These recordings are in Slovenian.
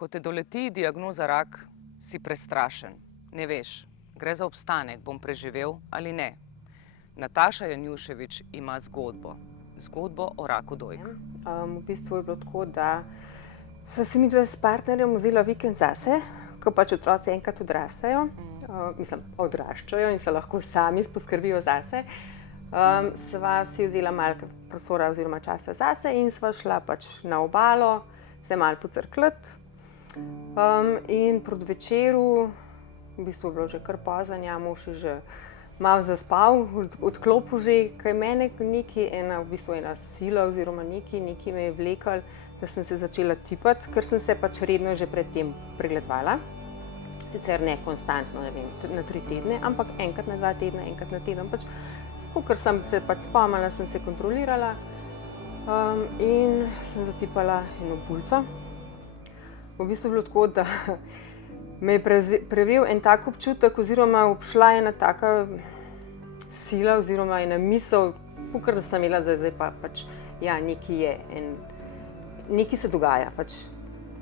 Ko te doleti diagnoza rak, si prestrašen. Ne veš, gre za obstanek, bom preživel ali ne. Nataša Janjuševič ima zgodbo. Zgodbo o raku dojk. V bistvu je bilo tako, da sva si midva s partnerjem vzela vikend zase, ko pač otroci enkrat odrastejo, odraščajo in se lahko sami poskrbijo zase. Sva si vzela malo prostora oziroma časa zase in sva šla pač na obalo, se malo pocrkljati. In proti večeru, v bistvu je bilo že kar pozno, mož je že malo zaspal, odklopil že, kaj mene ena sila oziroma nekaj me je vleklo, da sem se začela tipati, ker sem se pač redno že predtem pregledovala. Sicer ne konstantno, ne vem, na 3 tedne, ampak enkrat na 2 tedna, enkrat na teden. Pač, kakor sem se pač spomnila, sem se kontrolirala in sem zatipala eno bulico. V bistvu je bilo tako, da me je prevzel en tak občutek oziroma obšla ena taka sila oziroma ena misel, kakor da sem imela, da zdaj pa pač, ja, nekaj je, nekaj se dogaja, pač.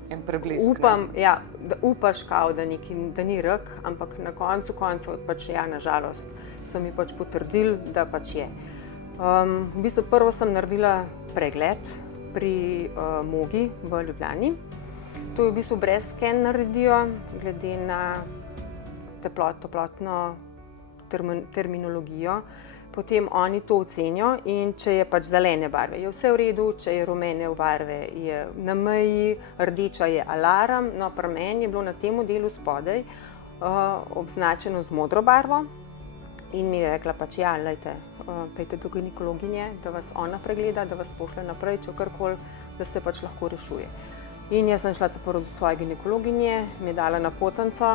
En preblisk. Upam, ja, da upaš kao, da ni rak, ampak na koncu pač, ja, na žalost, so mi pač potrdili, da pač je. V bistvu prvo sem naredila pregled pri Mogi v Ljubljani. To je v bistvu brez sken naredijo, glede na toplotno terminologijo. Potem oni to ocenijo in če je pač zelene barve, je vse v redu, če je rumene barve, je na meji, rdeča je alarm. No, pri meni je bilo na tem delu spodaj označeno z modro barvo in mi je rekla pač, ja, lejte, pojdite do ginekologinje, da vas ona pregleda, da vas pošlje naprej, če karkoli, da se pač lahko rešuje. In jaz sem šla prvo do svoje ginekologinje, mi je dala napotnico,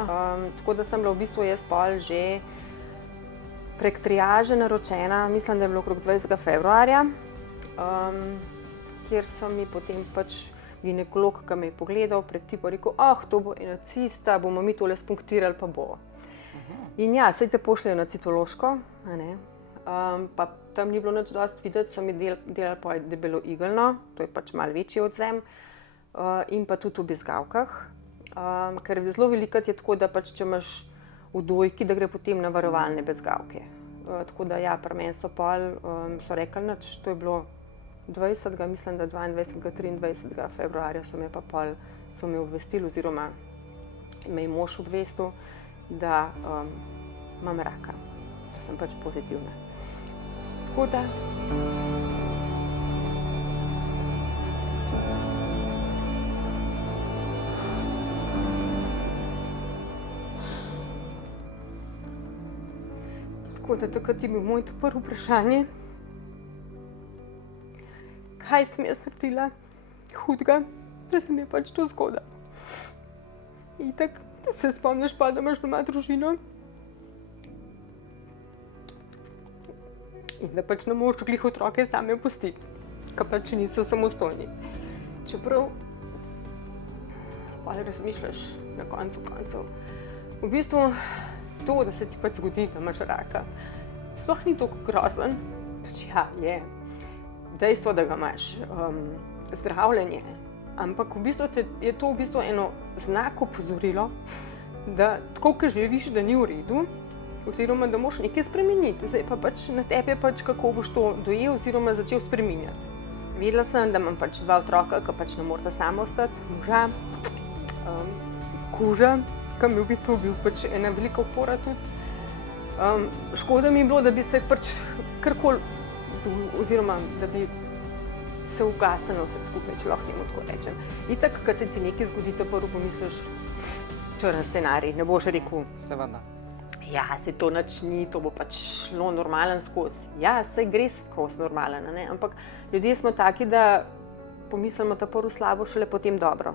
tako da sem bila v bistvu jaz pol že prek triaže naročena, mislim, da je bilo okrog 20. februarja, kjer so mi potem pač ginekolog, ki me je pogledal, pretipal, rekel, to bo ena cista, bomo mi tole spunktirali, pa bo. In ja, saj te pošljejo na citološko, pa tam ni bilo nič dosti videti, so mi delali pa debelo igelno, to je pač malo večji odvzem, in pa tudi v bezgavkah, ker zelo velikokrat je tako, da pač če imaš v dojki, da gre potem na varovalne bezgavke. Tako da ja, pri meni so pol, so rekli nič, to je bilo 20. mislim, da 22. 23. februarja so me pa pol, so me obvestili oziroma me je mož obvestil, da imam raka, da sem pač pozitivna. Tako da takrat je bil moj prvo vprašanje, kaj sem jaz naredila hudega, da se mi je pač to zgodilo. Itak, da se spomniš pa, da imaš doma družino in da pač ne moreš glih otroke same pustiti, ker pač niso samostojni. Čeprav pa razmišljaš na koncu koncev. V bistvu to, da se ti pač zgodi, da imaš raka, sploh ni tako grozen, pač ja, je dejstvo, da ga imaš, zdravljenje, ampak v bistvu je to v bistvu eno znak opozorilo, da tako, ko živiš, da ni v redu, oziroma da moraš nekaj spremeniti, zdaj pa pač na tebi pač kako boš to dojel oziroma začel spreminjati. Vedela sem, da imam pač 2 otroka, ki pač ne morata sama ostati, moža, kuža, ki mi je v bistvu bil pač ena velika opora tudi. Škoda mi je bilo, da bi se pač karkoli, oziroma da bi se ugasnilo vse skupaj, če lahko temu tako rečem. Itak, ko se ti nekaj zgodi, te prvo pomisliš, črn scenarij, ne boš rekel, Seveda. ja, saj to nič ni, to bo pač šlo normalen skozi. Ja, saj gre skozi normalen, ampak ljudje smo taki, da pomislimo ta prvo slabo, šele potem dobro.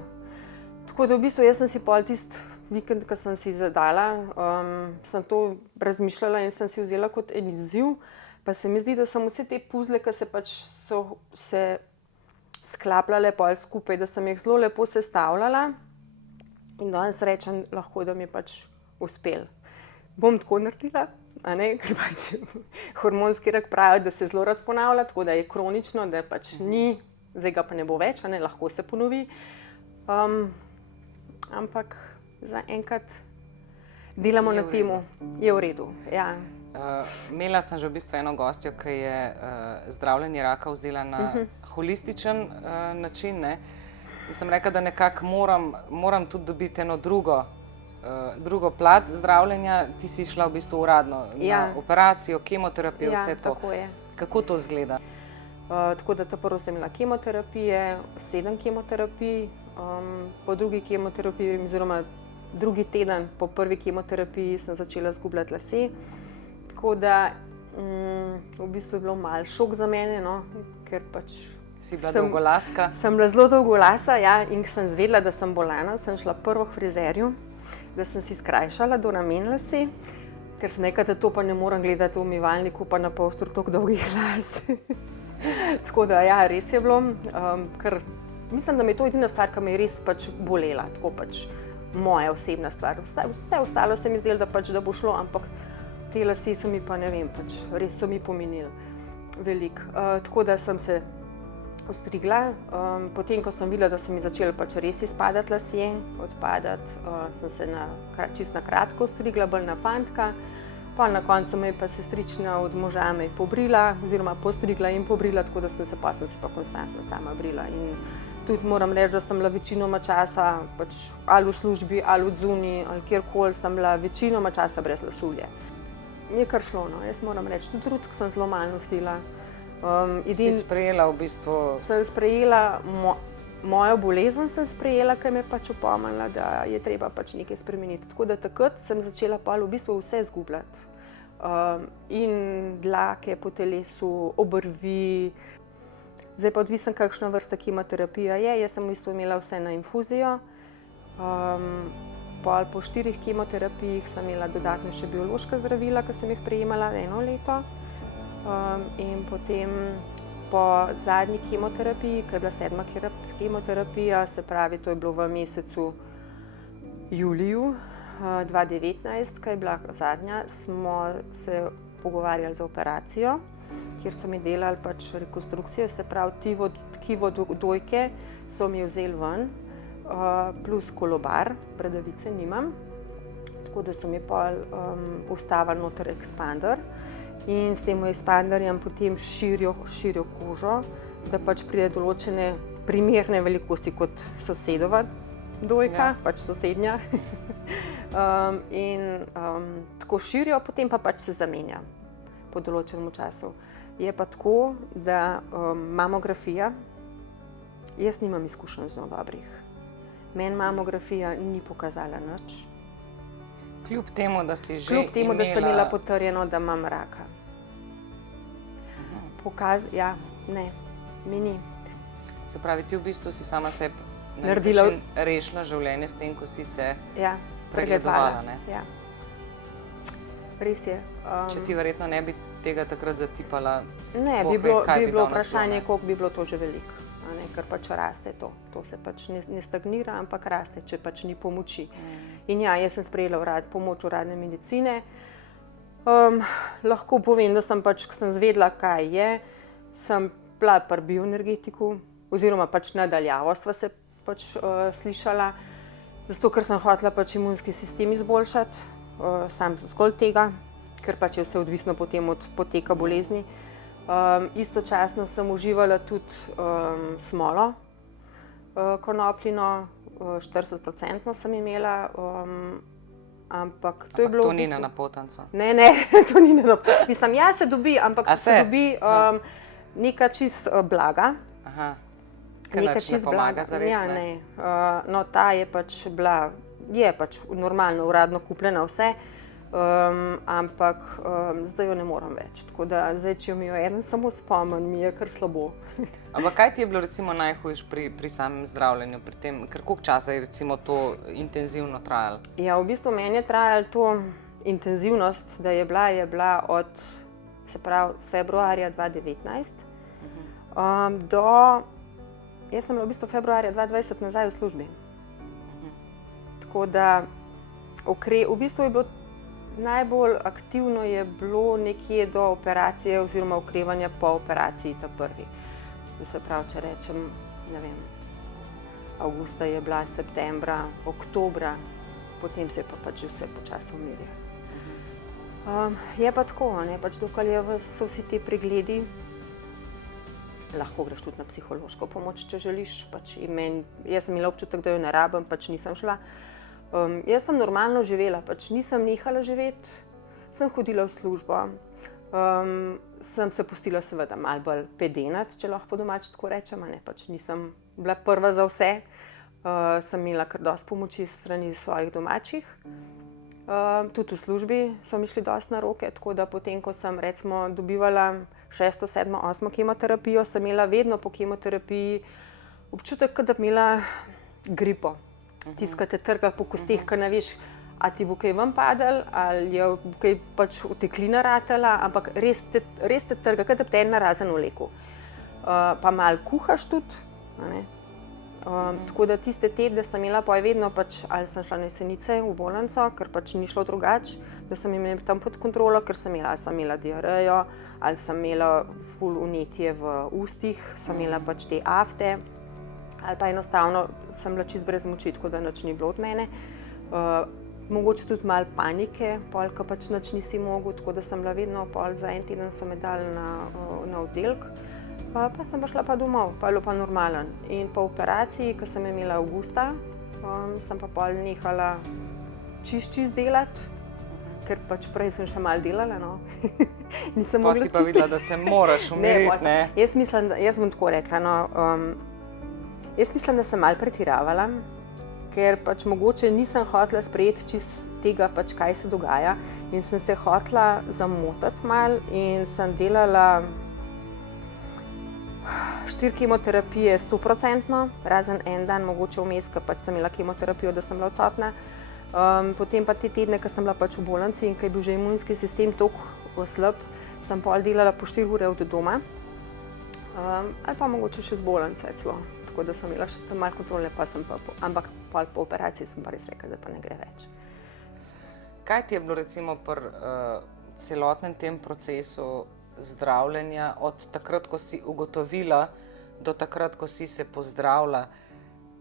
Tako da v bistvu jaz sem si pol tisti vikend, ko sem si zadala, sem to razmišljala in sem si vzela kot en izziv, pa se mi zdi, da sem vse te puzle, ki se pač so se sklapljale pol skupaj, da sem jih zelo lepo sestavljala in danes rečem lahko, da mi je pač uspelo. Bom tako naredila, ker pač hormonski rak pravi, da se zelo rad ponavlja, tako da je kronično, da pač ni, zdaj ga pa ne bo več, lahko se ponovi. ampak zaenkrat delamo Je na v tem, je v redu. Ja. Imela sem že v bistvu eno gostjo, ki je zdravljenje raka vzela na holističen način. Ne? In sem rekla, da nekako moram tudi dobiti eno drugo plat zdravljenja. Ti si šla v bistvu uradno na operacijo, kemoterapijo, vse to. Tako je. Kako to izgleda? Tako da prvo sem imela kemoterapije, 7 kemoterapij, po drugi kemoterapiji, oziroma drugi teden po prvi kemoterapiji sem začela izgubljati lase. Tako da v bistvu je bilo malo šok za mene, no, ker pač Si bila dolgolaska? Sem bila zelo dolgolasa, ja, in sem zvedela, da sem bolana, sem šla prvo k frizerju, da sem si skrajšala do ramen lase, ker sem rekla, da to pa ne morem gledati v umivalniku, pa na pol toliko dolgih las. Tako da, ja, res je bilo, ker mislim, da mi je to edina stvar, ki me je res pač bolela, tako pač moja osebna stvar. Vse ostalo se mi zdelo, da pač da bo šlo, ampak te lase so mi pa, ne vem, pač res so mi pomenili veliko. Tako da sem se ostrigla, potem ko sem videla, da so mi začeli pač res izpadati lasje, odpadati, sem se čisto na kratko ostrigla, bolj na fantka. Pa na koncu me je pa sestrična od moža me pobrila, oziroma postrigla in pobrila, tako da sem se pa konstantno sama brila. In tudi moram reči, da sem bila večinoma časa pač ali v službi, ali v zunji, ali kjerkoli sem bila večinoma časa brez lasulje. Je kar šlo, no, jaz moram reči, tudi rutk sem zelo malo nosila. Si sprejela v bistvu? Sem sprejela mojo bolezen, sem sprejela, ker me je pač opomnila, da je treba pač nekaj spremeniti. Tako da takrat sem začela pa v bistvu vse izgubljati. In dlake po telesu, obrvi. Zdaj pa odvisno, kakšna vrsta kemoterapija je. Jaz sem v bistvu imela vse na infuzijo. Po 4 kemoterapijah sem imela dodatno še biološka zdravila, ki sem jih prejemala 1 leto. In potem po zadnji kemoterapiji, ki je bila 7. kemoterapija, se pravi, to je bilo v mesecu juliju 2019, ki je bila zadnja, smo se pogovarjali za operacijo, kjer so mi delali pač rekonstrukcijo, se pravi, tkivo dojke so mi vzeli ven, plus kolobar, bradavice nimam, tako da so mi pol vstavili noter ekspander. In s tem ekspanderjem potem širijo kožo, da pač pride določene primerne velikosti kot sosedova dojka, pač sosednja. Tako širijo, potem pa pač se zamenja po določenem času. Je pa tako, da mamografija, jaz nimam izkušenj zelo dobrih. Meni mamografija ni pokazala nič. Kljub temu, da si že Kljub temu, da sem imela potrjeno, da imam raka. Ja, ne, mi ni. Se pravi, ti v bistvu si sama sebi rešila življenje s tem, ko si se pregledovala, ne? Ja. Res je. Če ti verjetno ne bi tega takrat zatipala, ne, bi bilo vprašanje, koliko bi bilo to že veliko. Ker pač raste to. To se pač ne stagnira, ampak raste, če pač ni pomoči. In ja, jaz sem sprejela pomoč uradne medicine. Lahko povem, da sem pač, ko sem zvedela, kaj je, sem bila pri bioenergetiku, oziroma pač nadaljavo sva se pač slišala, zato ker sem hotela pač imunski sistem izboljšati, sam zgolj tega, ker pač je vse odvisno potem od poteka bolezni. Istočasno sem uživala tudi smolo konopljino, 40% sem imela, ampak to je bilo to ni na napotanco? Ne, to ni na napotanco. Mislim, ja, se dobi, ampak se dobi neka čist blaga. Aha, ker nič ne pomaga zares, ja, ne. No, ta je pač bila, je pač normalno, uradno kupljena vse, ampak zdaj jo ne moram več. Tako da zdaj, če mi jo eden samo spomnim, mi je kar slabo. Ampak kaj ti je bilo recimo najhujše pri samem zdravljenju, pri tem, ker koliko časa je recimo to intenzivno trajalo? Ja, v bistvu meni je trajalo to intenzivnost, da je bila od, se pravi, februarja 2019 do, jaz sem bila v bistvu februarja 2020 nazaj v službi. Tako da v bistvu je bilo najbolj aktivno je bilo nekje do operacije oziroma okrevanja po operaciji ta prvi. Se pravi, če rečem, ne vem, avgusta je bila, septembra, oktobra, potem se je pa pač že vse počasi umirilo. Je pa tako, ne, pač dokler so vsi ti pregledi, lahko greš tudi na psihološko pomoč, če želiš. Pač jaz sem imela občutek, da jo ne rabim, pač nisem šla. Jaz sem normalno živela, pač nisem nehala živeti, sem hodila v službo, sem se pustila seveda malo bolj pedenati, če lahko po domače tako rečem, ne, pač nisem bila prva za vse, sem imela kar dosti pomoči s strani svojih domačih. Tudi v službi so mi šli dosti na roke, tako da potem, ko sem recimo dobivala 6., 7., 8. kemoterapijo, sem imela vedno po kemoterapiji občutek, da bi imela gripo. Tisto, ki te trga po kosteh, ki ne veš, a ti bo kaj ven padel, ali je kaj pač uteklina ratala, ampak res te trga, kot da bi te en narazen vlekel. Pa malo kuhaš tudi, ne. Tako da tiste tedne sem imela pa vedno pač, ali sem šla na Jesenice v bolnico, ker pač ni šlo drugače, da sem imela tam pod kontrolo, ker sem imela diarejo, ali sem imela ful vnetje v ustih, sem imela pač te afte, ali pa enostavno sem bila čisto brez moči, tako da nič ni bilo od mene. Mogoče tudi malo panike, pol, ko pač nič nisi mogel, tako da sem bila vedno pol, za en teden so me dali na oddelek. Pa sem pa šla pa domov, pa je bilo pa normalen. In po operaciji, ki sem imela avgusta, sem pa pol nehala čist delati, ker pač prej sem še malo delala, no. Nisem mogla si pa videla, da se moraš umiriti, ne? Jaz bom tako rekla, no, jaz mislim, da sem malo pretiravala, ker pač mogoče nisem hotela sprejeti čist tega, pač kaj se dogaja, in sem se hotela zamotiti malo in sem delala 4 kemoterapije 100%, razen en dan, mogoče vmes, ker pač sem imela kemoterapijo, da sem bila odsotna. Potem pa te tedne, ko sem bila pač v bolnici in ko je bil že imunski sistem toliko slab, sem pol delala po 4 ure od doma, ali pa mogoče še z bolnice celo. Tako da sem imela še tam malo kontrole, ampak pol po operaciji sem pa res rekla, da pa ne gre več. Kaj ti je bilo recimo pri celotnem tem procesu zdravljenja, od takrat, ko si ugotovila, do takrat, ko si se pozdravila,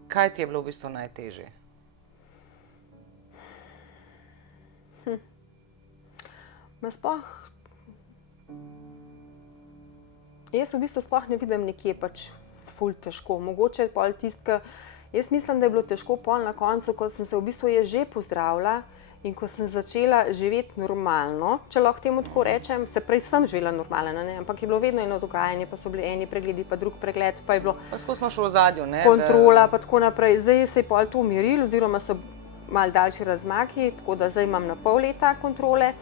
kaj ti je bilo v bistvu najtežje? Jaz v bistvu sploh ne vidim nekje pač ful težko. Mogoče pol tisto, jaz mislim, da je bilo težko pol na koncu, ko sem se v bistvu jaz že pozdravila in ko sem začela živeti normalno, če lahko temu tako rečem, se prej sem živela normalno, ne? Ampak je bilo vedno eno dogajanje, pa so bili eni pregledi, pa drug pregled, pa je bilo pa skozi smo šli v ozadju, ne? Kontrola, pa tako naprej. Zdaj se je pol to umirilo, oziroma so malo daljši razmaki, tako da zdaj imam na pol leta kontrole.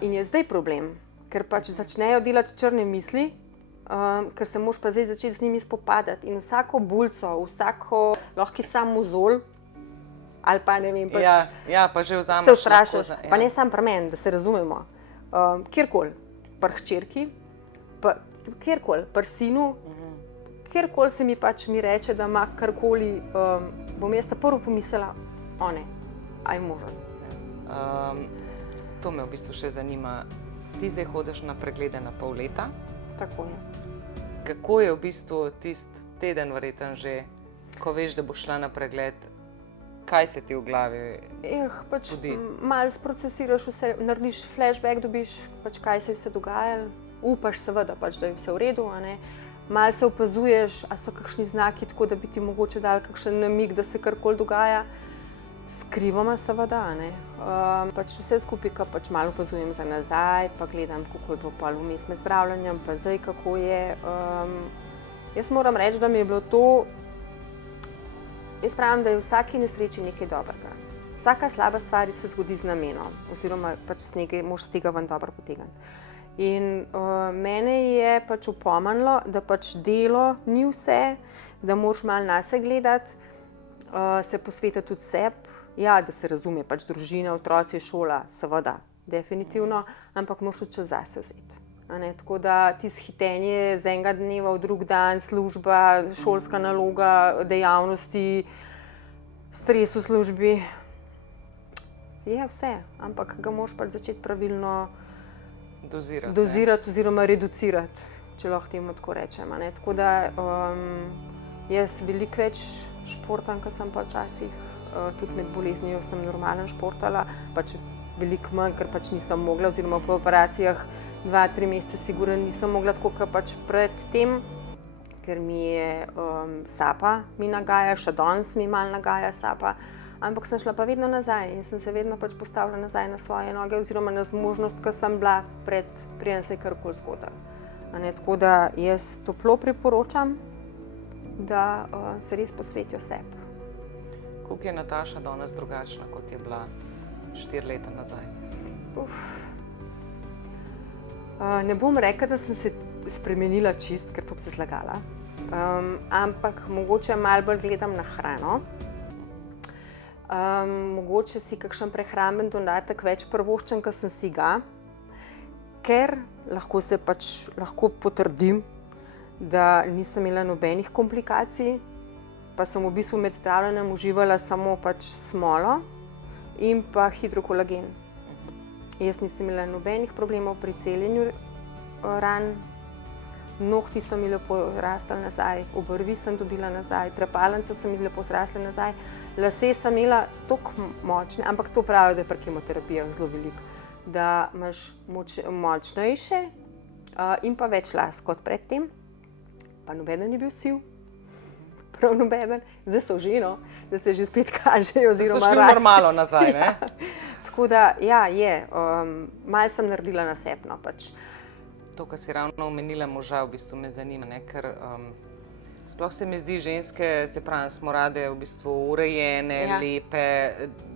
In je zdaj problem, ker pač začnejo delati črne misli, ker se moraš pa zdaj začeti z njimi spopadati in vsako bulico, lahko je sam mozolj, ali pa ne vem, pač ja, pa že vzameš se ustrašiš, pa ne samo pri meni, da se razumemo, kjerkoli, pri hčerki, kjerkoli, pri sinu, kjerkoli se mi pač reče, da ima karkoli, bom jaz ta prvo pomislila, a je možno. To me v bistvu še zanima, ti zdaj hodiš na preglede na pol leta. Tako je. Kako je v bistvu tisti teden verjetno že, ko veš, da boš šla na pregled, kaj se ti v glavi pač zgodi? Malo sprocesiraš vse, narediš flashback, dobiš, pač kaj se je vse dogajalo, upaš seveda, pač, da je vse v redu, a ne. Malo se opazuješ, a so kakšni znaki, tako da bi ti mogoče dali kakšen namig, da se karkoli dogaja. Skrivoma seveda, a ne. Pač vse skupaj, ko pač malo opazujem za nazaj, pa gledam, kako je bilo pol vmes med zdravljenjem, pa zdaj kako je. Jaz moram reči, da mi je bilo to, jaz pravim, da je v vsaki nesreči nekaj dobrega. Vsaka slaba stvar se zgodi z namenom, oziroma pač moraš z tega ven dobro potegniti. In mene je pač opomnilo, da pač delo ni vse, da moraš malo nase gledati, se posvetiti tudi sebi, ja, da se razume, pač družina, otroci, šola, seveda, definitivno, ampak moraš tudi čas zase vzeti. Tako da tisto hitenje z enega dneva v drug dan, služba, šolska naloga, dejavnosti, stres v službi, je vse, ampak ga moraš pač začeti pravilno dozirati oziroma reducirati, če lahko temu tako rečem. Tako da Jaz veliko več športam, kot sem pa včasih, tudi med boleznijo sem normalen športala, pač veliko manj, ker pač nisem mogla, oziroma po operacijah 2-3 mesece sigurno nisem mogla tako, kot pač pred tem, ker mi je sapa mi nagaja, še danes mi malo nagaja sapa, ampak sem šla pa vedno nazaj in sem se vedno pač postavila nazaj na svoje noge, oziroma na zmožnost, ki sem bila preden se je karkoli zgodilo. Tako da jaz toplo priporočam, da se res posvetijo sebi. Koliko je Nataša danes drugačna, kot je bila 4 leta nazaj? Ne bom rekla, da sem se spremenila čist, ker to bi se zlagala, ampak mogoče malo bolj gledam na hrano. Mogoče si kakšen prehramben dodatek več privoščim, kot sem si ga, ker lahko potrdim, da nisem imela nobenih komplikacij, pa sem v bistvu med zdravljenjem uživala samo pač smolo in pa hidrokolagen. Jaz nisem imela nobenih problemov pri celjenju ran, nohti so mi lepo rasli nazaj, obrvi sem dobila nazaj, trepalnice so mi lepo zrasle nazaj, lase sem imela toliko močne, ampak to pravijo, da je pri kemoterapijah zelo veliko, da imaš močnejše in pa več las kot predtem. Pa nobeden ni bil siv, prav nobeden, zdaj so že, no, da se že spet kažejo oziroma rastejo. So šli normalno nazaj, ne? Tako da, ja, je, malo sem naredila na sebi, no, pač. To, kar si ravno omenila moža, v bistvu me zanima, ne, ker sploh se mi zdi, ženske, se pravi, smo rade v bistvu urejene, lepe,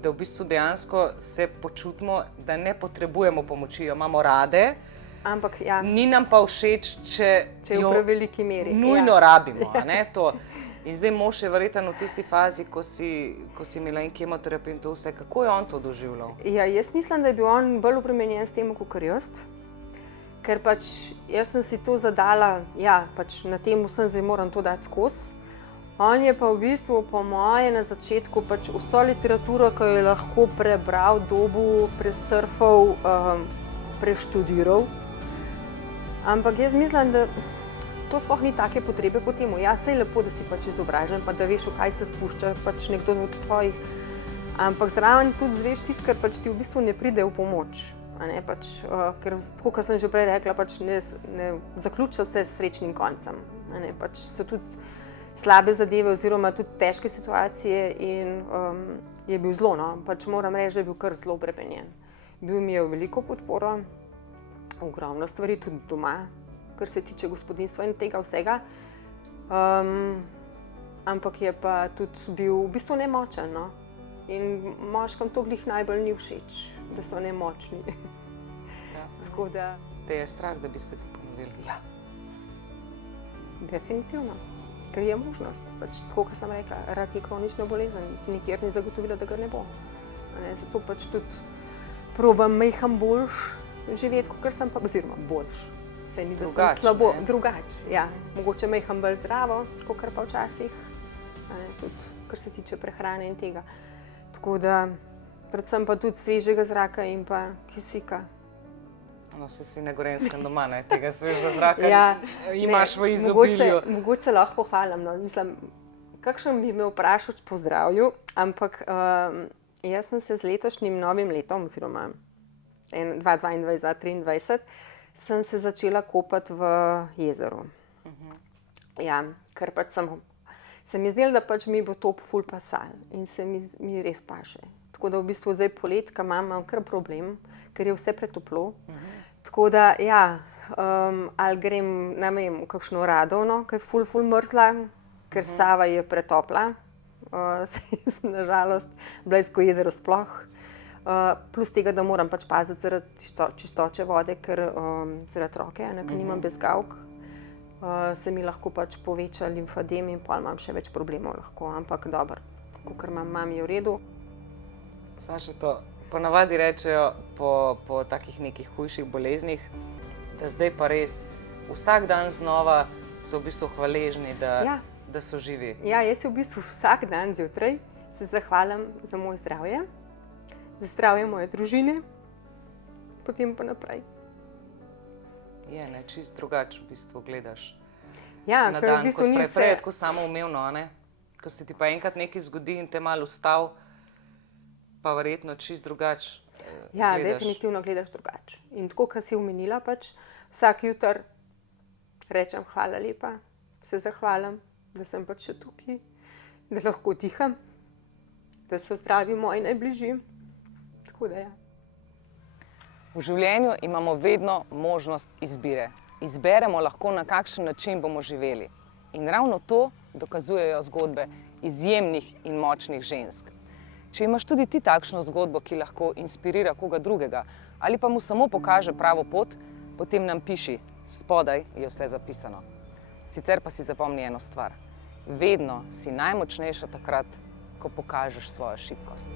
da v bistvu dejansko se počutimo, da ne potrebujemo pomoči, jo imamo rade, ampak ja, ni nam pa všeč, če je v preveliki meri. Nujno rabimo, a ne, to. In zdaj mož je verjetno v tisti fazi, ko si imela in kemoterapijo in to vse, kako je on to doživljal? Ja, jaz mislim, da je bil on bolj obremenjen s tem, kot jaz, ker pač jaz sem si to zadala, ja, pač na tem vsem zdaj moram to dati skozi. On je pa v bistvu po moje na začetku pač vso literaturo, ki jo je lahko prebral, dobil, presurfal, preštudiral. Ampak jaz mislim, da to sploh ni take potrebe po temu. Ja, saj je lepo, da si pač izobražen, pa da veš, v kaj se spušča pač nekdo od tvojih. Ampak zraven tudi zveš tisto, kar pač ti v bistvu ne pride v pomoč. Ker, tako kot sem že prej rekla, pač ne zaključa vse s srečnim koncem. Pač so tudi slabe zadeve oziroma tudi težke situacije in je bil zelo, no. Pač moram reči, da je bil kar zelo obremenjen. Bil mi je v veliko podporo, ogromno stvari, tudi doma, kar se tiče gospodinjstva in tega vsega. Ampak je pa tudi bil v bistvu nemočen, no. In moškam to glih najbolj ni všeč, da so nemočni. Ja. Tako da... Te je strah, da bi se ti ponovili? Ja. Definitivno, ker je možnost. Pač, tako, kot sem rekla, rak je kronična bolezen, nikjer ni zagotovila, da ga ne bo. Zato pač tudi probam majhen boljš živeti, kot sem pa, oziroma boljš. Sej ni, da sem slabo, drugač, ja. Mogoče majhen bolj zdravo, kot pa včasih, tudi kar se tiče prehrane in tega. Tako da, predvsem pa tudi svežega zraka in pa kisika. No, si na Gorenjskem doma, ne, tega svežega zraka imaš v izobilju. Mogoče se lahko pohvalim, no, mislim, kakšen bi me vprašal po zdravju, ampak jaz sem se z letošnjim novim letom, oziroma 2022-2023, sem se začela kopati v jezeru. Ja, ker pač se mi zdelo, da pač mi bo to ful pasalo in se mi res paše. Tako da v bistvu zdaj poleti, ko imam kar problem, ker je vse pretoplo. Tako da, ja, ali grem, ne vem, v kakšno Radovno, ki je ful mrzla, ker Sava je pretopla. Na žalost, Blejsko jezero sploh. Plus tega, da moram pač paziti zaradi čistoče vode, ker zaradi roke, ker nimam bezgavk, se mi lahko pač poveča limfadem in pol imam še več problemov lahko, ampak dobro, kakor imam je v redu. Saša, to ponavadi rečejo po takih nekih hujših boleznih, da zdaj pa res vsak dan znova so v bistvu hvaležni, da so živi. Ja, jaz se v bistvu vsak dan zjutraj se zahvalim za moje zdravje, za zdravje moje družine, potem pa naprej. Je, ne, čist drugače v bistvu gledaš. Ja, na ker v dan, bistvu kot ni prej. se- Prej je tako samoumevno, a ne? Ko se ti pa enkrat nekaj zgodi in te malo ustavi, pa verjetno čist drugače Ja, gledaš. definitivno gledaš drugače. In tako, kot si omenila, pač vsak jutr rečem hvala lepa, se zahvalim, da sem pač še tukaj, da lahko diham, da so zdravi moji najbližji. Tako da ja. V življenju imamo vedno možnost izbire. Izberemo lahko, na kakšen način bomo živeli. In ravno to dokazujejo zgodbe izjemnih in močnih žensk. Če imaš tudi ti takšno zgodbo, ki lahko inspirira koga drugega ali pa mu samo pokaže pravo pot, potem nam piši, spodaj je vse zapisano. Sicer pa si zapomni eno stvar. Vedno si najmočnejša takrat, ko pokažeš svojo šibkost.